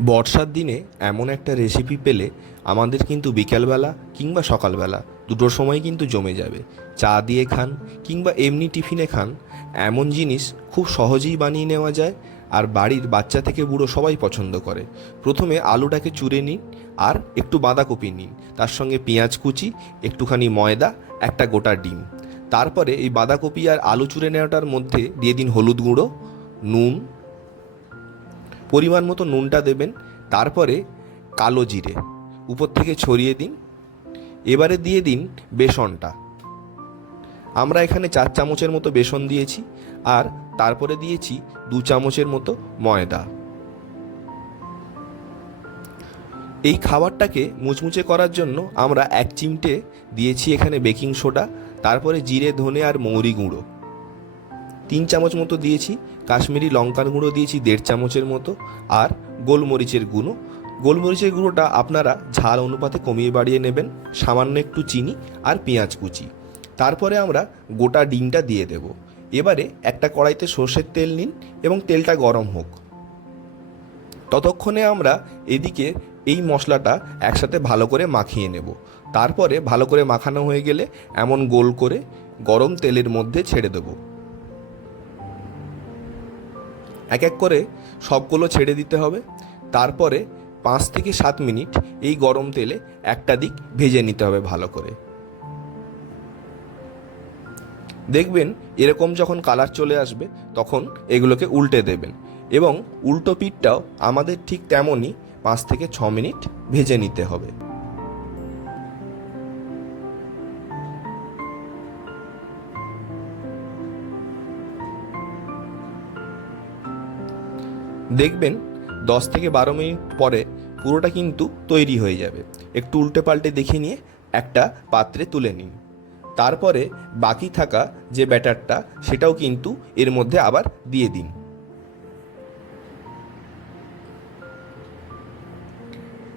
বর্ষার দিনে এমন একটা রেসিপি পেলে আমাদের কিন্তু বিকেলবেলা কিংবা সকালবেলা দুটোর সময় কিন্তু জমে যাবে। চা দিয়ে খান কিংবা এমনি টিফিনে খান, এমন জিনিস খুব সহজেই বানিয়ে নেওয়া যায় আর বাড়ির বাচ্চা থেকে বুড়ো সবাই পছন্দ করে। প্রথমে আলুটাকে চুরে নিন আর একটু বাঁধাকপি নিন, তার সঙ্গে পেঁয়াজ কুচি, একটুখানি ময়দা, একটা গোটা ডিম। তারপরে এই বাঁধাকপি আর আলু চুরে নেওয়াটার মধ্যে দিয়ে দিন হলুদ গুঁড়ো, নুন পরিমাণ মতো নুনটা দেবেন, তারপরে কালো জিরে, উপর থেকে ছড়িয়ে দিন। এবারে দিয়ে দিন বেসনটা। আমরা এখানে চার চামচের মতো বেসন দিয়েছি, আর তারপরে দিয়েছি দু চামচের মতো ময়দা। এই খাবারটাকে মুচমুচে করার জন্য আমরা এক চিমটে দিয়েছি এখানে বেকিং সোডা, তারপরে জিরে, ধনে আর মৌরি গুঁড়ো। তিন চামচ মতো দিয়েছি, কাশ্মীরি লঙ্কার গুঁড়ো দিয়েছি দেড় চামচের মতো, আর গোলমরিচের গুঁড়ো। গোলমরিচের গুঁড়োটা আপনারা ঝাল অনুপাতে কমিয়ে বাড়িয়ে নেবেন, সামান্য একটু চিনি আর পেঁয়াজ কুচি। তারপরে আমরা গোটা ডিমটা দিয়ে দেব। এবারে একটা কড়াইতে সর্ষের তেল নিন এবং তেলটা গরম হোক। ততক্ষণে আমরা এদিকে এই মশলাটা একসাথে ভালো করে মাখিয়ে নেব। তারপরে ভালো করে মাখানো হয়ে গেলে এমন গোল করে গরম তেলের মধ্যে ছেড়ে দেবো। এক এক করে সবগুলো ছেড়ে দিতে হবে। তারপরে পাঁচ থেকে সাত মিনিট এই গরম তেলে একটা দিক ভেজে নিতে হবে ভালো করে। দেখবেন এরকম যখন কালার চলে আসবে, তখন এগুলোকে উল্টে দেবেন এবং উল্টো পিঠটাও আমাদের ঠিক তেমনই পাঁচ থেকে ছ মিনিট ভেজে নিতে হবে। দেখবেন দশ থেকে বারো মিনিট পরে পুরোটা কিন্তু তৈরি হয়ে যাবে। একটু উল্টে পাল্টে দেখে নিয়ে একটা পাত্রে তুলে নিন। তারপরে বাকি থাকা যে ব্যাটারটা, সেটাও কিন্তু এর মধ্যে আবার দিয়ে দিন।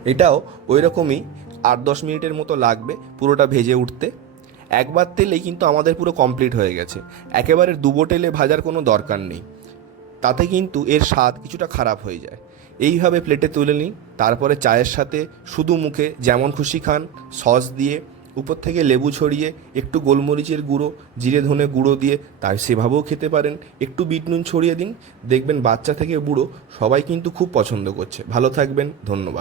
এটাও ওই রকমই আট দশ মিনিটের মতো লাগবে পুরোটা ভেজে উঠতে। একবার তেলেই কিন্তু আমাদের পুরো কমপ্লিট হয়ে গেছে। একেবারে দুবো তেলে ভাজার কোনো দরকার নেই। তাতে কিন্তু এর স্বাদ কিছুটা খারাপ হয়ে যায়। এইভাবে প্লেটে তুলে নিন, তারপরে চায়ের সাথে শুধু মুখে যেমন খুশি খান, সস দিয়ে, উপর থেকে লেবু ছড়িয়ে, একটু গোলমরিচের গুঁড়ো, জিরে ধনে গুঁড়ো দিয়ে তাই সেভাবেও খেতে পারেন। একটু বিট নুন ছড়িয়ে দিন, দেখবেন বাচ্চা থেকে বুড়ো সবাই কিন্তু খুব পছন্দ করছে। ভালো থাকবেন, ধন্যবাদ।